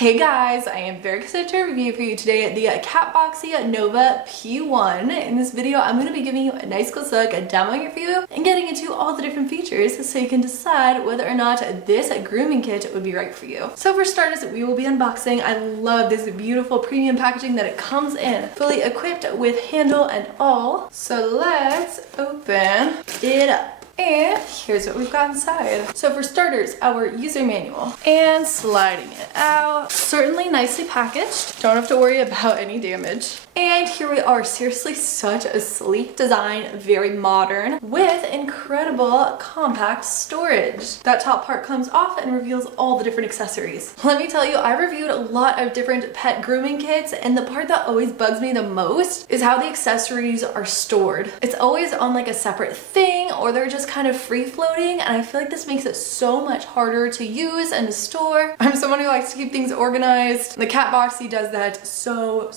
Hey guys, I am very excited to review for you today the Catboxy Nova P1. In this video, I'm going to be giving you a nice close look, demoing it for you, and getting into all the different features so you can decide whether or not this grooming kit would be right for you. So for starters, we will be unboxing. I love this beautiful premium packaging that it comes in, fully equipped with handle and all. So let's open it up. And here's what we've got inside. So for starters, our user manual and sliding it out. Certainly nicely packaged. Don't have to worry about any damage. And here we are, seriously such a sleek design, very modern, with incredible compact storage. That top part comes off and reveals all the different accessories. Let me tell you, I reviewed a lot of different pet grooming kits, and the part that always bugs me the most is how the accessories are stored. It's always on like a separate thing, or they're just kind of free floating, and I feel like this makes it so much harder to use and to store. I'm someone who likes to keep things organized. The Catboxy does that so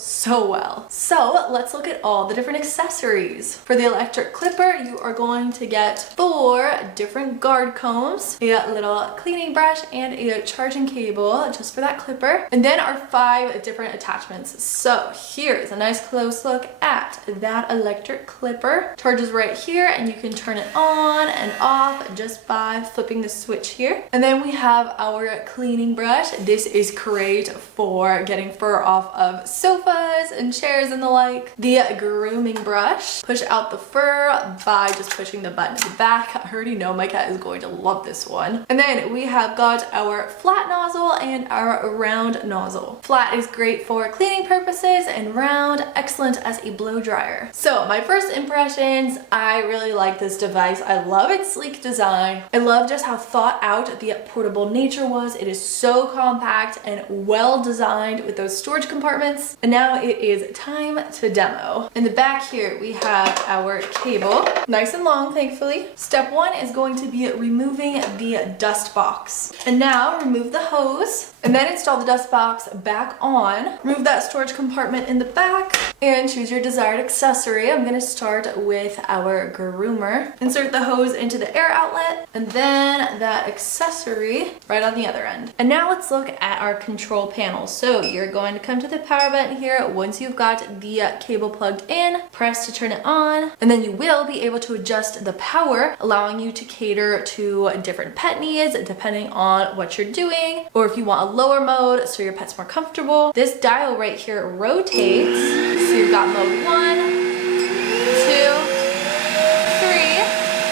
well. So let's look at all the different accessories. For the electric clipper, you are going to get 4 different guard combs, a little cleaning brush, and a charging cable just for that clipper. And then our 5 different attachments. So here's a nice close look at that electric clipper. Charges right here, and you can turn it on and off just by flipping the switch here. And then we have our cleaning brush. This is great for getting fur off of sofas and chairs and the like. The grooming brush, push out the fur by just pushing the button in the back. I already know my cat is going to love this one. And then we have got our flat nozzle and our round nozzle. Flat is great for cleaning purposes, and round excellent as a blow dryer. So my first impressions, I really like this device. I love its sleek design. I love just how thought out the portable nature was. It is so compact and well designed with those storage compartments. And now it is time to demo. In the back here, we have our cable, nice and long, thankfully. Step 1 is going to be removing the dust box. And now remove the hose, and then install the dust box back on. Remove that storage compartment in the back and choose your desired accessory. I'm going to start with our groomer. Insert the hose into the air outlet, and then that accessory right on the other end. And now let's look at our control panel. So you're going to come to the power button here. Once you've got the cable plugged in, press to turn it on, and then you will be able to adjust the power, allowing you to cater to different pet needs depending on what you're doing, or if you want a lower mode so your pet's more comfortable. This dial right here rotates, so you've got mode 1, 2, 3,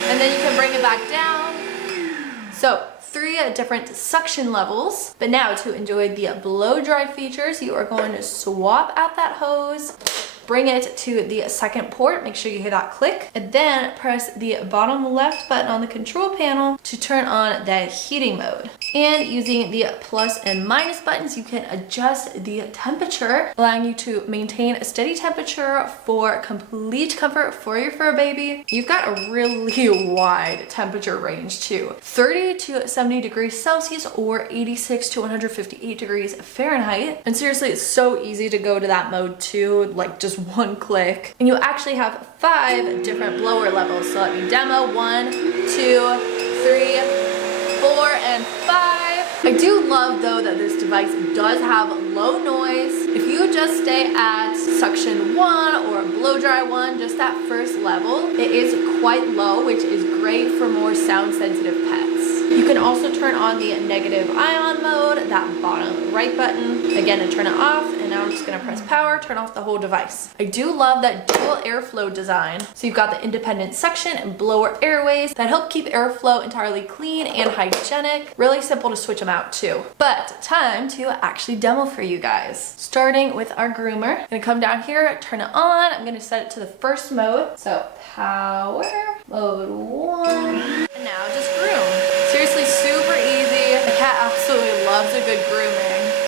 and then you can bring it back down. So 3 different suction levels. But now to enjoy the blow dry features, you are going to swap out that hose, bring it to the second port, make sure you hear that click, and then press the bottom left button on the control panel to turn on that heating mode. And using the plus and minus buttons, you can adjust the temperature, allowing you to maintain a steady temperature for complete comfort for your fur baby. You've got a really wide temperature range too. 30 to 70 degrees Celsius or 86 to 158 degrees Fahrenheit. And seriously, it's so easy to go to that mode too, like just one click. And you actually have 5 different blower levels. So let me demo 1, 2, 3, 4, and 5. I do love though that this device does have low noise. If you just stay at suction 1 or blow dry 1, just that first level, it is quite low, which is great for more sound sensitive pets. You can also turn on the negative ion mode, that bottom right button, again to turn it off. And now I'm just gonna press power, turn off the whole device. I do love that dual airflow design. So you've got the independent suction and blower airways that help keep airflow entirely clean and hygienic. Really simple to switch them out too. But time to actually demo for you guys. Starting with our groomer. I'm gonna come down here, turn it on. I'm gonna set it to the first mode. So power, mode 1, and now just groom. Seriously, super easy. The cat absolutely loves a good grooming.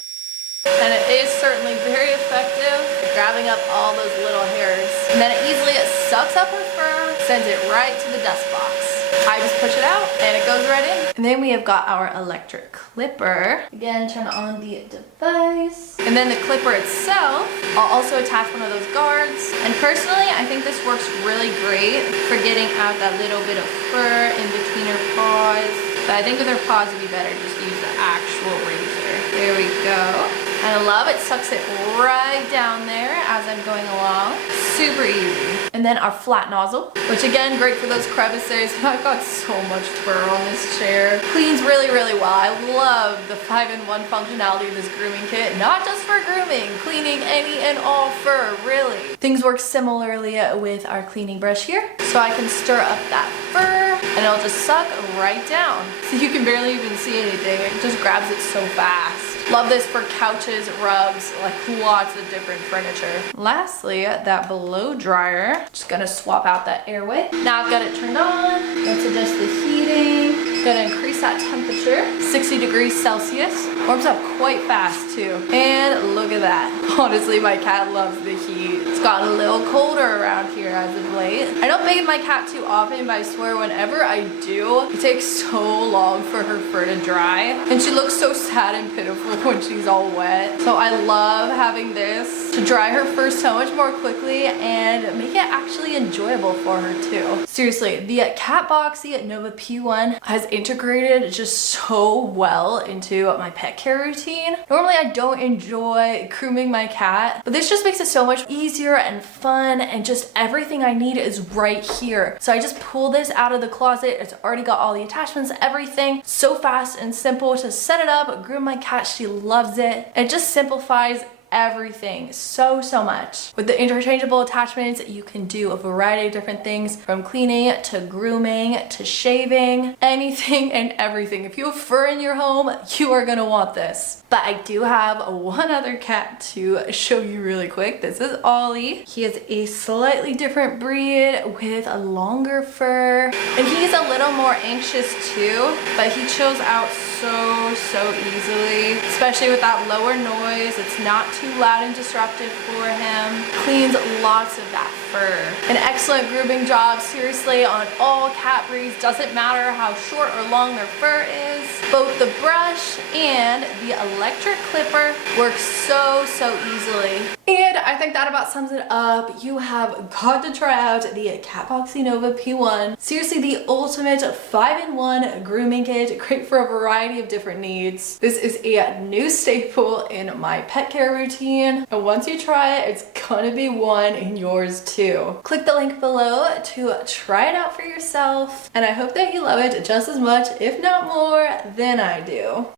And it is certainly very effective at grabbing up all those little hairs. And then it easily sucks up her fur, sends it right to the dust box. I just push it out and it goes right in. And then we have got our electric clipper. Again, turn on the device. And then the clipper itself, I'll also attach one of those guards. And personally, I think this works really great for getting out that little bit of fur in between her paws. But I think with her paws it'd be better just use the actual razor. There we go. I love it, sucks it right down there as I'm going along. Super easy. And then our flat nozzle, which again, great for those crevices. I've got so much fur on this chair. Cleans really, really well. I love the 5-in-1 functionality of this grooming kit. Not just for grooming, cleaning any and all fur, really. Things work similarly with our cleaning brush here. So I can stir up that fur and it'll just suck right down. So you can barely even see anything. It just grabs it so fast. Love this for couches, rugs, like lots of different furniture. Lastly, that blow dryer. Just gonna swap out that airway. Now I've got it turned on. Let's adjust the heating. Gonna increase that temperature, 60 degrees Celsius. Warms up quite fast too. And look at that. Honestly, my cat loves the heat. It's gotten a little colder around here as of late. I don't bathe my cat too often, but I swear whenever I do, it takes so long for her fur to dry. And she looks so sad and pitiful when she's all wet. So I love having this to dry her fur so much more quickly and make it actually enjoyable for her too. Seriously, the Catboxy Nova P1 has integrated just so well into my pet care routine. Normally I don't enjoy grooming my cat, but this just makes it so much easier and fun, and just everything I need is right here. So I just pull this out of the closet. It's already got all the attachments, everything. So fast and simple to set it up, groom my cat. She loves it. It just simplifies everything so much. With the interchangeable attachments, you can do a variety of different things, from cleaning to grooming to shaving, anything and everything. If you have fur in your home, you are gonna want this. But I do have one other cat to show you really quick. This is Ollie. He is a slightly different breed with a longer fur, and he's a little more anxious too, but he chills out so easily, especially with that lower noise. It's not too loud and disruptive for him. Cleans lots of that fur. An excellent grooming job, seriously, on all cat breeds. Doesn't matter how short or long their fur is. Both the brush and the electric clipper work so easily. And I think that about sums it up. You have got to try out the Catboxy Nova P1. Seriously, the ultimate 5-in-1 grooming kit, great for a variety of different needs. This is a new staple in my pet care routine, and once you try it, it's gonna be one in yours too. Click the link below to try it out for yourself, and I hope that you love it just as much, if not more, than I do.